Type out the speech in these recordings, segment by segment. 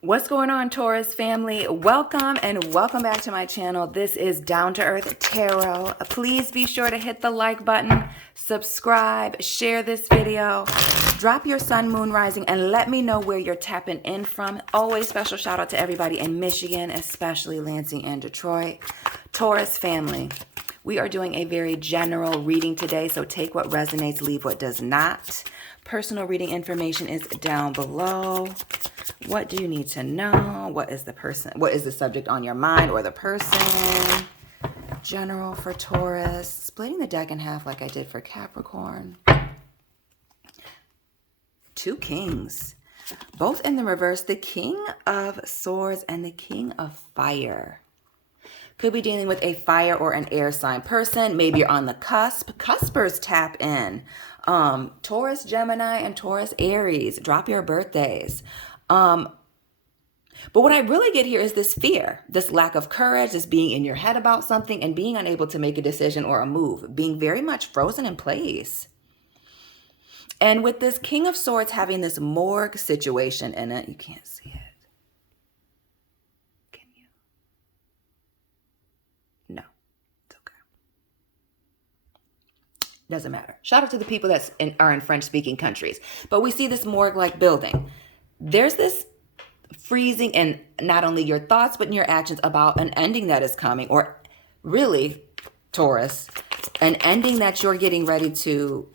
What's going on, Taurus family? Welcome and welcome back to my channel. This is Down to Earth Tarot. Please be sure to hit the like button, subscribe, share this video, drop your sun, moon, rising, and let me know where you're tapping in from. Always special shout out to everybody in Michigan, especially Lansing and Detroit. Taurus family, we are doing a very general reading today, so take what resonates, leave what does not. Personal reading information is down below. What do you need to know? What is the subject on your mind or the person? General for Taurus. Splitting the deck in half like I did for Capricorn. Two kings. Both in the reverse. The King of Swords and the King of Fire. Could be dealing with a fire or an air sign person. Maybe you're on the cusp. Cuspers tap in. Taurus, Gemini, and Taurus, Aries. Drop your birthdays. But what I really get here is this fear, this lack of courage, this being in your head about something and being unable to make a decision or a move, being very much frozen in place. And with this King of Swords having this morgue situation in it, you can't see it. Can you? No, it's okay. Doesn't matter. Shout out to the people that are in French-speaking countries. But we see this morgue-like building. There's this freezing in not only your thoughts, but in your actions about an ending that is coming, or really, Taurus, an ending that you're getting ready to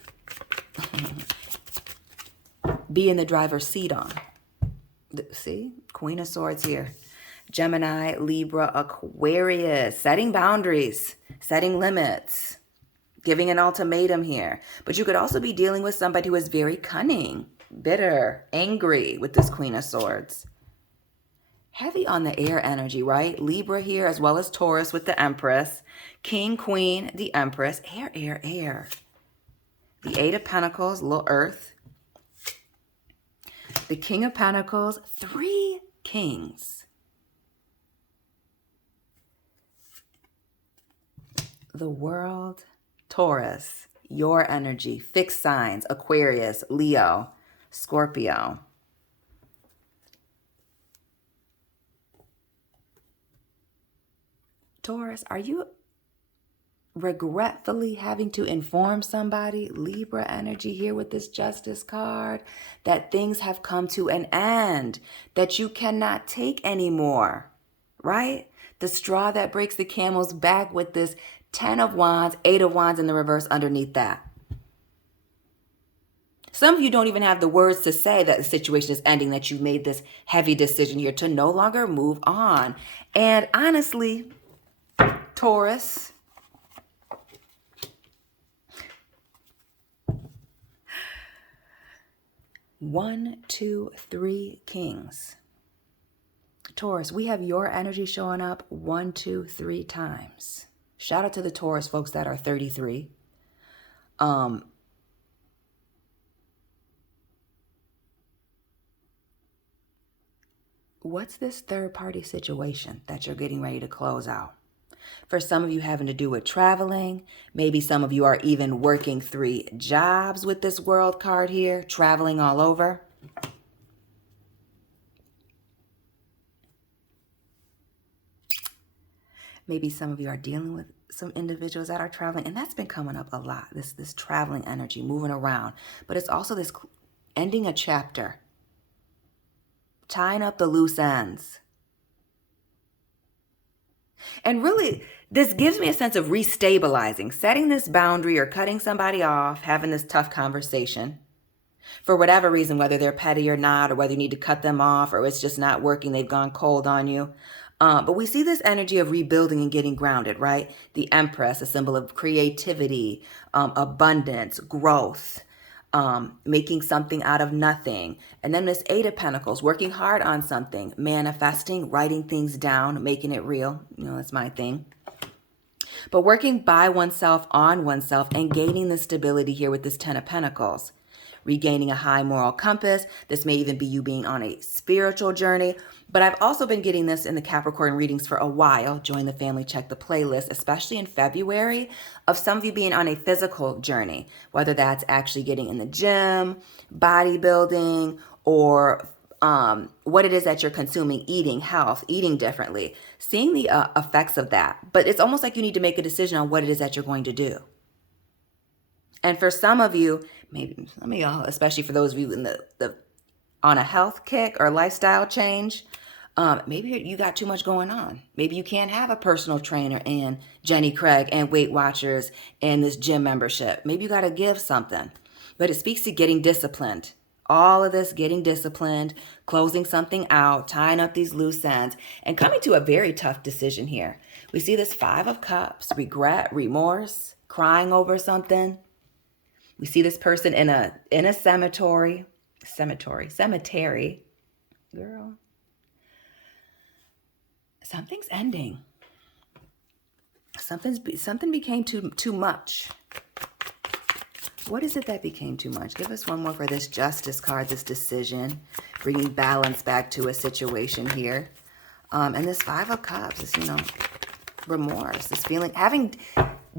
be in the driver's seat on. See? Queen of Swords here. Gemini, Libra, Aquarius. Setting boundaries, setting limits, giving an ultimatum here. But you could also be dealing with somebody who is very cunning, bitter, angry with this Queen of Swords. Heavy on the air energy, right? Libra here as well as Taurus with the Empress. King, Queen, the Empress. Air, air, air. The Eight of Pentacles, little Earth. The King of Pentacles, three kings. The World, Taurus, your energy, fixed signs, Aquarius, Leo, Scorpio. Taurus, are you regretfully having to inform somebody, Libra energy here with this Justice card, that things have come to an end, that you cannot take anymore, right? The straw that breaks the camel's back with this 10 of Wands, 8 of Wands in the reverse underneath that. Some of you don't even have the words to say that the situation is ending, that you've made this heavy decision here to no longer move on. And honestly, Taurus, one, two, three kings. Taurus, we have your energy showing up 1, 2, 3 times. Shout out to the Taurus folks that are 33. What's this third-party situation that you're getting ready to close out? For some of you having to do with traveling, maybe some of you are even working 3 jobs with this World card here, traveling all over. Maybe some of you are dealing with some individuals that are traveling, and that's been coming up a lot, this traveling energy, moving around. But it's also this ending a chapter, tying up the loose ends. And really, this gives me a sense of restabilizing, setting this boundary or cutting somebody off, having this tough conversation. For whatever reason, whether they're petty or not, or whether you need to cut them off, or it's just not working, they've gone cold on you. But we see this energy of rebuilding and getting grounded, right? The Empress, a symbol of creativity, abundance, growth. Making something out of nothing. And then this Eight of Pentacles, working hard on something, manifesting, writing things down, making it real. You know, that's my thing. But working by oneself, on oneself, and gaining the stability here with this Ten of Pentacles. Regaining a high moral compass. This may even be you being on a spiritual journey. But I've also been getting this in the Capricorn readings for a while. Join the family, check the playlist, especially in February, of some of you being on a physical journey, whether that's actually getting in the gym, bodybuilding, or what it is that you're consuming, eating, health, eating differently, seeing the effects of that. But it's almost like you need to make a decision on what it is that you're going to do. And for some of you, maybe some of y'all, especially for those of you in the on a health kick or lifestyle change, maybe you got too much going on. Maybe you can't have a personal trainer and Jenny Craig and Weight Watchers and this gym membership. Maybe you got to give something. But it speaks to getting disciplined. All of this, getting disciplined, closing something out, tying up these loose ends, and coming to a very tough decision here. We see this 5 of Cups, regret, remorse, crying over something. We see this person in a cemetery, girl. Something's ending. Something became too much. What is it that became too much? Give us one more for this Justice card, this decision, bringing balance back to a situation here. And this 5 of Cups is, remorse, this feeling, having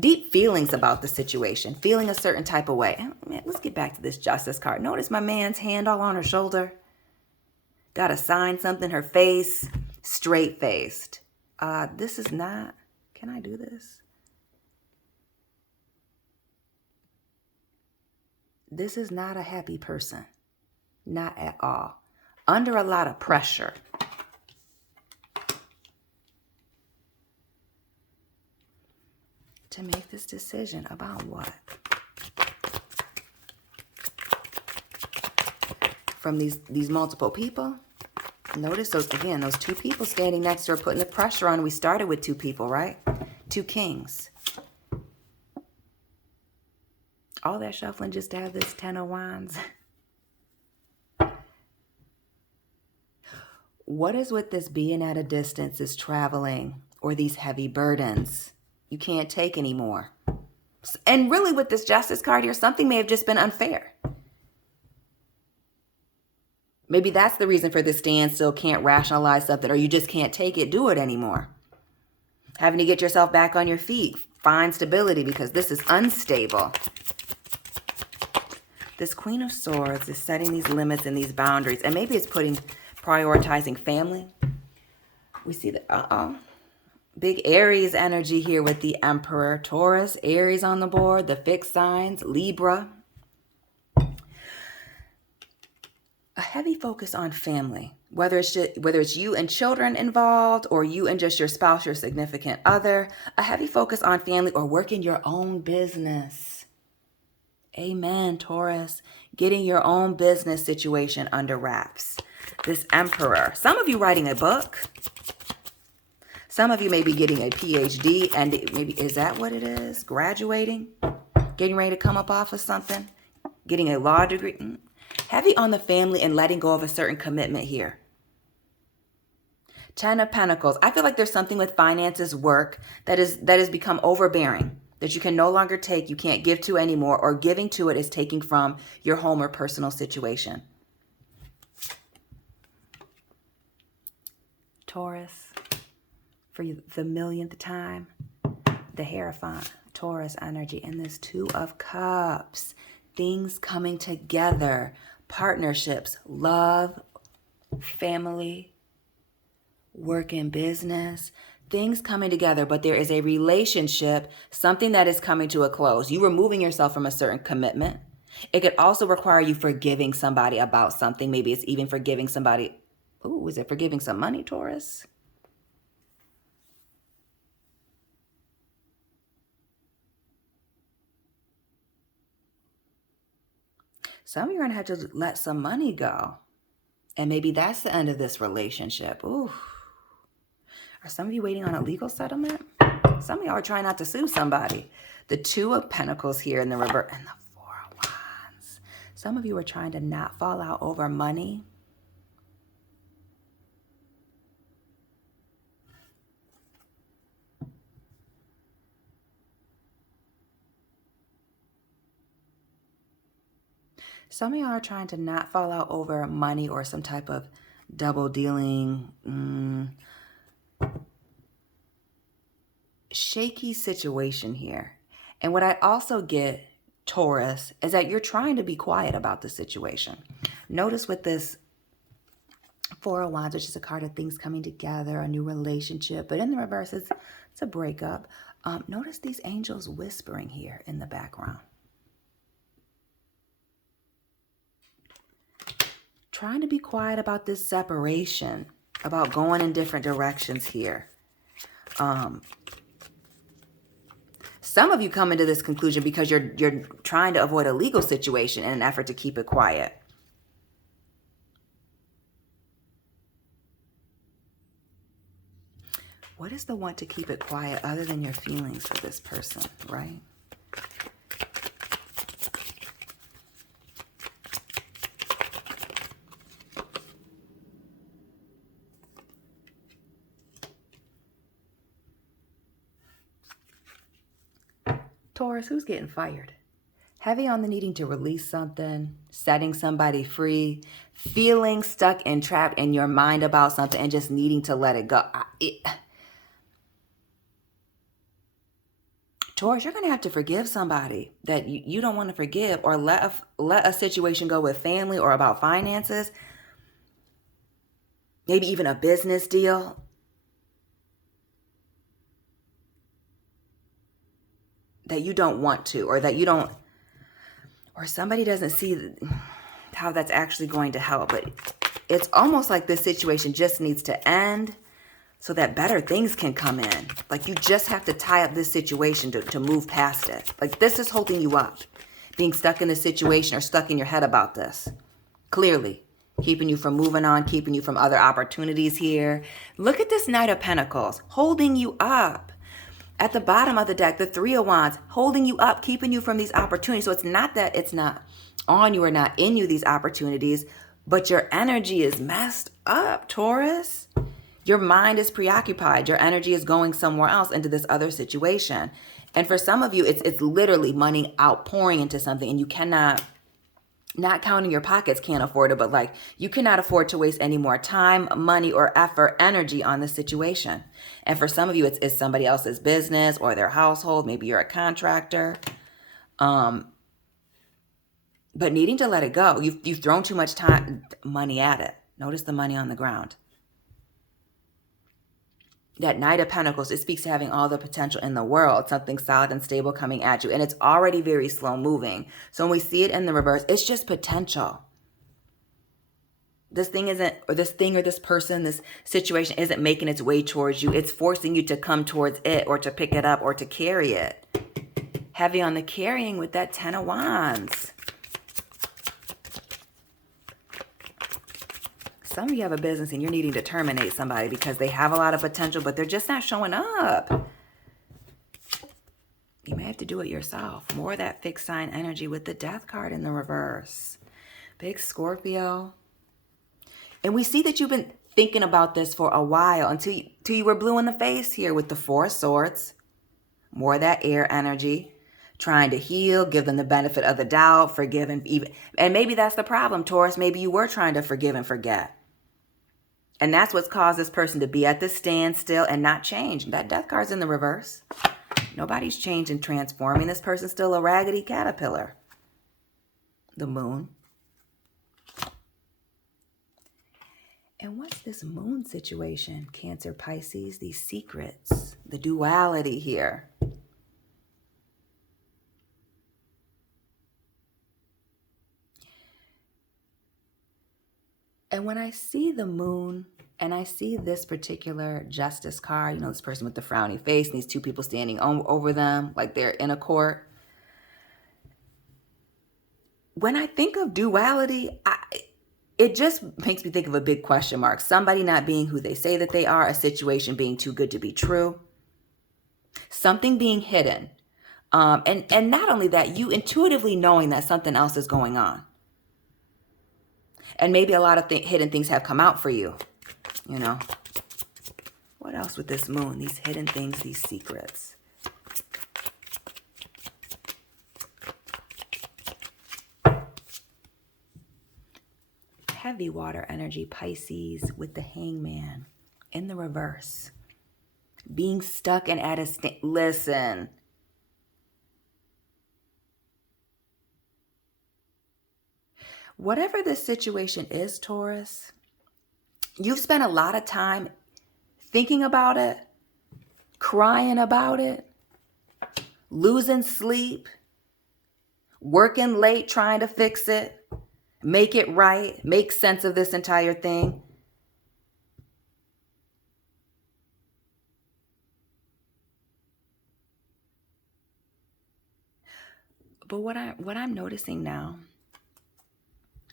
deep feelings about the situation, feeling a certain type of way. Let's get back to this Justice card. Notice my man's hand all on her shoulder. Got to sign something, her face, straight-faced. This is not, can I do this? This is not a happy person. Not at all. Under a lot of pressure. To make this decision about what? From these multiple people. Notice those 2 people standing next to her putting the pressure on. We started with 2 people, right? 2 kings. All that shuffling just to have this 10 of Wands. What is with this being at a distance, this traveling, or these heavy burdens you can't take anymore? And really with this Justice card here, something may have just been unfair. Maybe that's the reason for this standstill, can't rationalize something, or you just can't take it, do it anymore. Having to get yourself back on your feet, find stability because this is unstable. This Queen of Swords is setting these limits and these boundaries, and maybe it's prioritizing family. We see the big Aries energy here with the Emperor. Taurus, Aries on the board, the fixed signs, Libra. A heavy focus on family, whether it's you and children involved, or you and just your spouse, your significant other. A heavy focus on family or working your own business. Amen, Taurus. Getting your own business situation under wraps. This Emperor. Some of you writing a book. Some of you may be getting a PhD, and maybe, is that what it is? Graduating? Getting ready to come up off of something? Getting a law degree? Heavy on the family and letting go of a certain commitment here. 10 of Pentacles. I feel like there's something with finances, work, that has become overbearing. That you can no longer take, you can't give to anymore, or giving to it is taking from your home or personal situation. Taurus, for the millionth time, the Hierophant, Taurus energy, and this 2 of Cups. Things coming together, partnerships, love, family, work and business. Things coming together, but there is a relationship, something that is coming to a close. You removing yourself from a certain commitment. It could also require you forgiving somebody about something. Maybe it's even forgiving somebody. Ooh, is it forgiving some money, Taurus? Some of you are going to have to let some money go. And maybe that's the end of this relationship. Ooh. Are some of you waiting on a legal settlement? Some of y'all are trying not to sue somebody. The 2 of Pentacles here in the reverse, and the 4 of Wands. Some of you are trying to not fall out over money. Some of y'all are trying to not fall out over money or some type of double dealing, shaky situation here. And what I also get, Taurus, is that you're trying to be quiet about the situation. Notice with this Four of Wands, which is a card of things coming together, a new relationship. But in the reverse, it's a breakup. Notice these angels whispering here in the background. Trying to be quiet about this separation, about going in different directions here. Some of you come into this conclusion because you're trying to avoid a legal situation in an effort to keep it quiet. What is the want to keep it quiet other than your feelings for this person, right? Taurus, who's getting fired? Heavy on the needing to release something, setting somebody free, feeling stuck and trapped in your mind about something and just needing to let it go. Taurus, you're going to have to forgive somebody that you don't want to forgive, or let a situation go with family or about finances, maybe even a business deal. That you don't want to, or that you don't, or somebody doesn't see how that's actually going to help. But it's almost like this situation just needs to end so that better things can come in. Like you just have to tie up this situation to move past it. Like this is holding you up. Being stuck in this situation or stuck in your head about this. Clearly. Keeping you from moving on, keeping you from other opportunities here. Look at this Knight of Pentacles. Holding you up. At the bottom of the deck, the Three of Wands, holding you up, keeping you from these opportunities. So it's not that it's not on you or not in you, these opportunities, but your energy is messed up, Taurus. Your mind is preoccupied. Your energy is going somewhere else into this other situation. And for some of you, it's literally money outpouring into something, and you cannot, not counting your pockets, can't afford it, but like you cannot afford to waste any more time, money, or effort, energy on this situation. And for some of you, it's somebody else's business or their household. Maybe you're a contractor. But needing to let it go. You've thrown too much money at it. Notice the money on the ground. That Knight of Pentacles, it speaks to having all the potential in the world, something solid and stable coming at you. And it's already very slow moving. So when we see it in the reverse, it's just potential. This thing isn't, or this thing or this person, this situation isn't making its way towards you. It's forcing you to come towards it or to pick it up or to carry it. Heavy on the carrying with that Ten of Wands. Some of you have a business and you're needing to terminate somebody because they have a lot of potential, but they're just not showing up. You may have to do it yourself. More of that fixed sign energy with the Death card in the reverse. Big Scorpio. And we see that you've been thinking about this for a while until you were blue in the face here with the Four of Swords. More of that air energy. Trying to heal, give them the benefit of the doubt, forgive and even. And maybe that's the problem, Taurus. Maybe you were trying to forgive and forget. And that's what's caused this person to be at this standstill and not change. That Death card's in the reverse. Nobody's changed and transforming. This person's still a raggedy caterpillar. The Moon. And what's this Moon situation? Cancer, Pisces, these secrets, the duality here. And when I see the Moon and I see this particular Justice card, you know, this person with the frowny face and these two people standing over them like they're in a court. When I think of duality, it just makes me think of a big question mark. Somebody not being who they say that they are, a situation being too good to be true, something being hidden. And not only that, you intuitively knowing that something else is going on. And maybe a lot of hidden things have come out for you, you know. What else with this Moon? These hidden things, these secrets. Heavy water energy, Pisces with the Hangman in the reverse. Being stuck and at a listen. Whatever this situation is, Taurus, You've spent a lot of time thinking about it, crying about it, losing sleep, working late trying to fix it, make it right, make sense of this entire thing. But what I'm noticing now,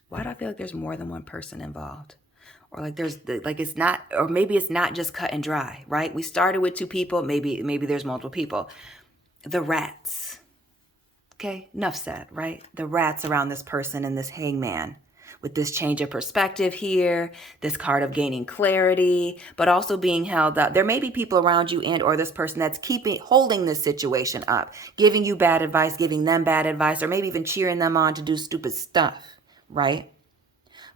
why do I feel like there's more than one person involved? Or like it's not, or maybe it's not just cut and dry, right? We started with two people, maybe there's multiple people. The rats. Okay, enough said, right? The rats around this person and this hangman with this change of perspective here, this card of gaining clarity, but also being held up. There may be people around you and or this person that's holding this situation up, giving you bad advice, giving them bad advice, or maybe even cheering them on to do stupid stuff, right?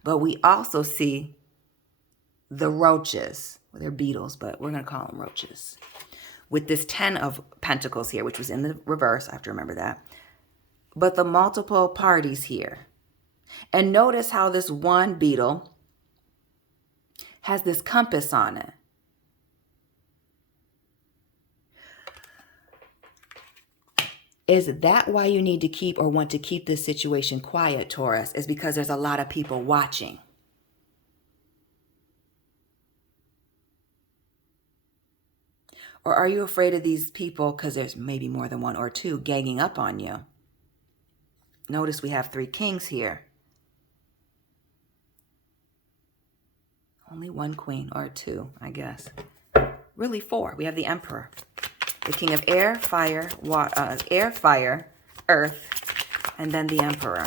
But we also see the roaches. Well, they're beetles, but we're going to call them roaches. With this 10 of Pentacles here, which was in the reverse, I have to remember that. But the multiple parties here. And notice how this one beetle has this compass on it. Is that why you need to keep or want to keep this situation quiet, Taurus? Is because there's a lot of people watching. Or are you afraid of these people because there's maybe more than one or two ganging up on you? Notice we have 3 kings here. Only 1 queen, or 2, I guess. Really 4. We have the Emperor. The king of air, fire, water, air, fire, earth, and then the Emperor.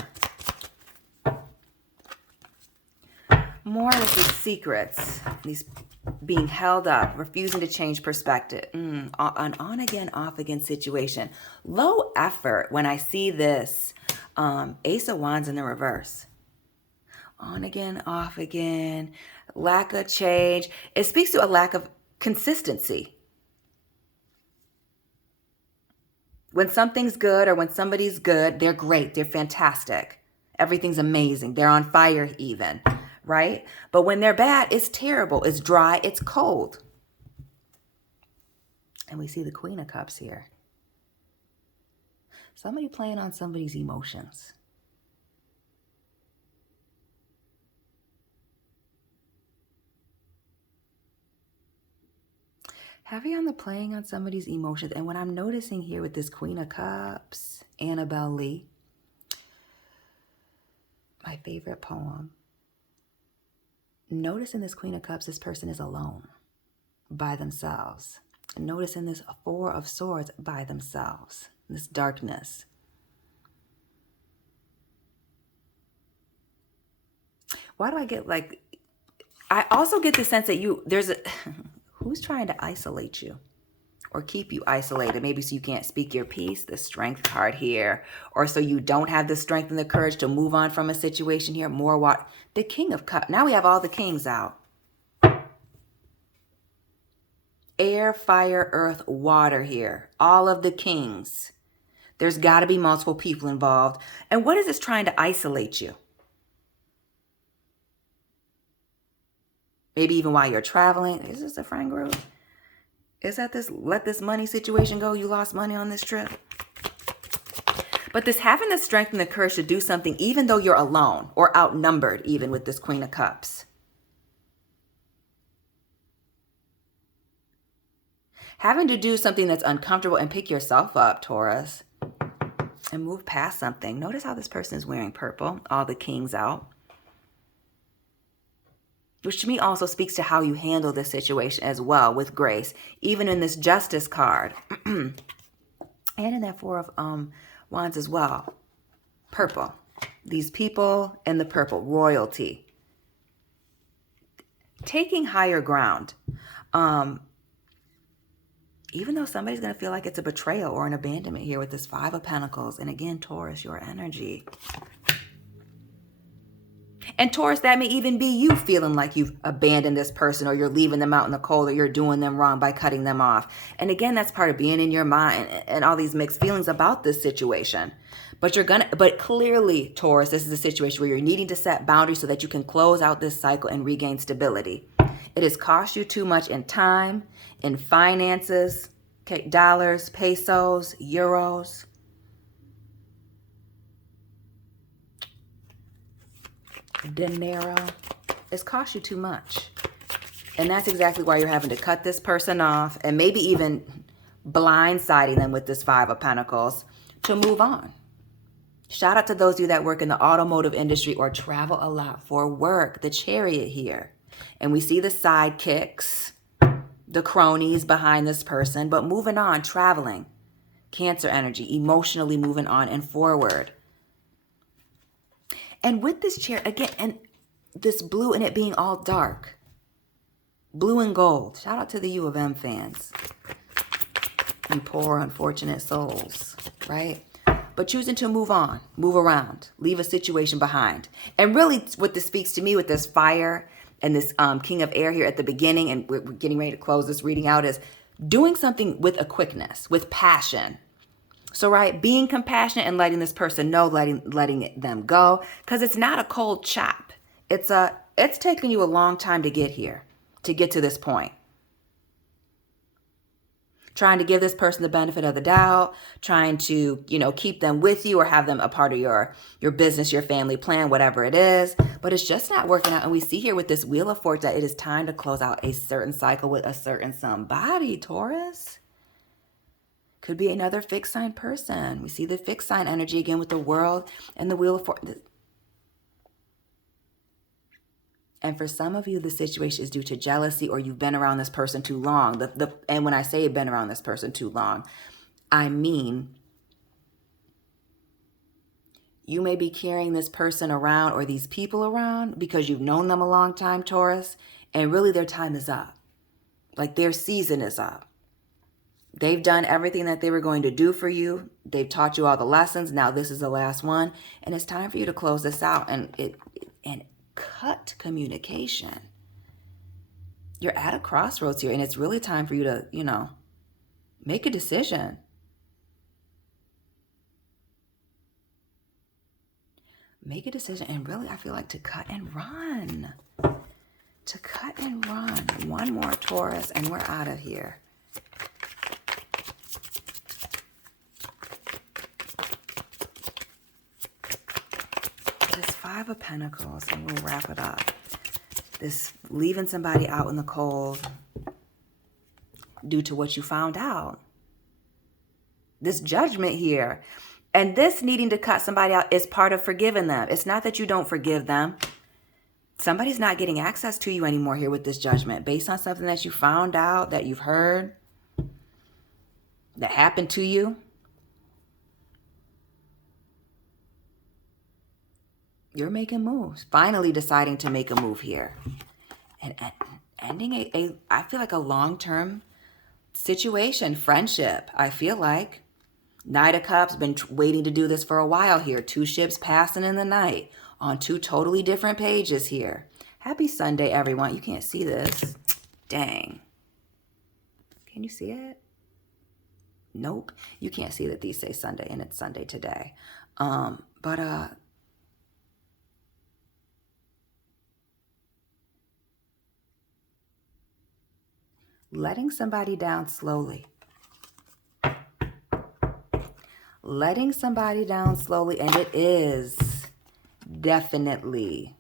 More with these secrets, these being held up, refusing to change perspective. An on again, off again situation. Low effort when I see this Ace of Wands in the reverse. On again, off again, lack of change. It speaks to a lack of consistency. When something's good or when somebody's good, they're great, they're fantastic. Everything's amazing, they're on fire even, right? But when they're bad, it's terrible, it's dry, it's cold. And we see the Queen of Cups here. Somebody playing on somebody's emotions. Heavy on the playing on somebody's emotions. And what I'm noticing here with this Queen of Cups, Annabelle Lee, my favorite poem. Notice in this Queen of Cups, this person is alone, by themselves. Notice in this 4 of Swords, by themselves, this darkness. Why do I get like, I also get the sense that there's a, who's trying to isolate you or keep you isolated? Maybe so you can't speak your piece, the Strength card here, or so you don't have the strength and the courage to move on from a situation here. More what? The King of Cups. Now we have all the kings out. Air, fire, earth, water here. All of the kings. There's got to be multiple people involved. And what is this trying to isolate you? Maybe even while you're traveling. Is this a friend group? Is that this let this money situation go? You lost money on this trip? But this having the strength and the courage to do something even though you're alone or outnumbered even with this Queen of Cups. Having to do something that's uncomfortable and pick yourself up, Taurus, and move past something. Notice how this person is wearing purple, all the kings out. Which to me also speaks to how you handle this situation as well with grace, even in this Justice card. And in that 4 of Wands as well. Purple. These people and the purple, royalty. Taking higher ground. Even though somebody's going to feel like it's a betrayal or an abandonment here with this 5 of Pentacles. And again, Taurus, your energy. And Taurus, that may even be you feeling like you've abandoned this person or you're leaving them out in the cold or you're doing them wrong by cutting them off. And again, that's part of being in your mind and all these mixed feelings about this situation. But clearly, Taurus, this is a situation where you're needing to set boundaries so that you can close out this cycle and regain stability. It has cost you too much in time, in finances, okay, dollars, pesos, euros. Dinero. It's cost you too much. And that's exactly why you're having to cut this person off and maybe even blindsiding them with this Five of Pentacles to move on. Shout out to those of you that work in the automotive industry or travel a lot for work. The Chariot here. And we see the sidekicks, the cronies behind this person, but moving on, traveling. Cancer energy, emotionally moving on and forward. And with this chair, again, and this blue and it being all dark. Blue and gold. Shout out to the U of M fans. You poor, unfortunate souls, right? But choosing to move on, move around, leave a situation behind. And really what this speaks to me with this fire and this King of Air here at the beginning, and we're getting ready to close this reading out, is doing something with a quickness, with passion. So, right, being compassionate and letting this person know, letting them go, because it's not a cold chop. It's taken you a long time to get here, to get to this point. Trying to give this person the benefit of the doubt, trying to, keep them with you or have them a part of your business, your family plan, whatever it is. But it's just not working out. And we see here with this Wheel of Fortune that it is time to close out a certain cycle with a certain somebody, Taurus. Could be another fixed sign person. We see the fixed sign energy again with the World and the Wheel of Fortune. And for some of you, the situation is due to jealousy or you've been around this person too long. And when I say been around this person too long, I mean you may be carrying this person around or these people around because you've known them a long time, Taurus, and really their time is up. Like their season is up. They've done everything that they were going to do for you. They've taught you all the lessons. Now this is the last one. And it's time for you to close this out and cut communication. You're at a crossroads here, and it's really time for you to, make a decision. Make a decision, and really, I feel like to cut and run. To cut and run. One more, Taurus, and we're out of here. Five of Pentacles, and we'll wrap it up. This leaving somebody out in the cold due to what you found out. This judgment here. And this needing to cut somebody out is part of forgiving them. It's not that you don't forgive them. Somebody's not getting access to you anymore here with this judgment based on something that you found out, that you've heard, that happened to you. You're making moves, finally deciding to make a move here and ending I feel like a long-term situation, friendship. I feel like Knight of Cups, been waiting to do this for a while here. Two ships passing in the night on two totally different pages here. Happy Sunday, everyone. You can't see this. Dang. Can you see it? Nope. You can't see that these say Sunday and it's Sunday today. Letting somebody down slowly. Letting somebody down slowly, and it is definitely.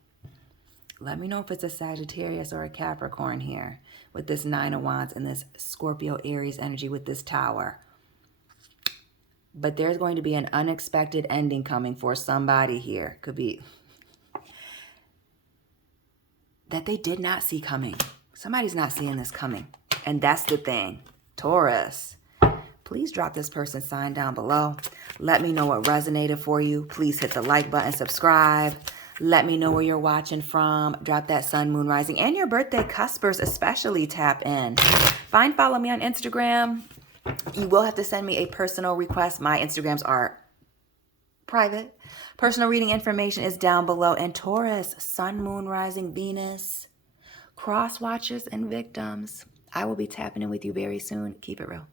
Let me know if it's a Sagittarius or a Capricorn here with this Nine of Wands and this Scorpio Aries energy with this Tower. But there's going to be an unexpected ending coming for somebody here. Could be that they did not see coming. Somebody's not seeing this coming. And that's the thing. Taurus, please drop this person's sign down below. Let me know what resonated for you. Please hit the like button, subscribe. Let me know where you're watching from. Drop that sun, moon, rising, and your birthday cuspers especially tap in. Follow me on Instagram. You will have to send me a personal request. My Instagrams are private. Personal reading information is down below. And Taurus, sun, moon, rising, Venus, cross watchers and victims. I will be tapping in with you very soon. Keep it real.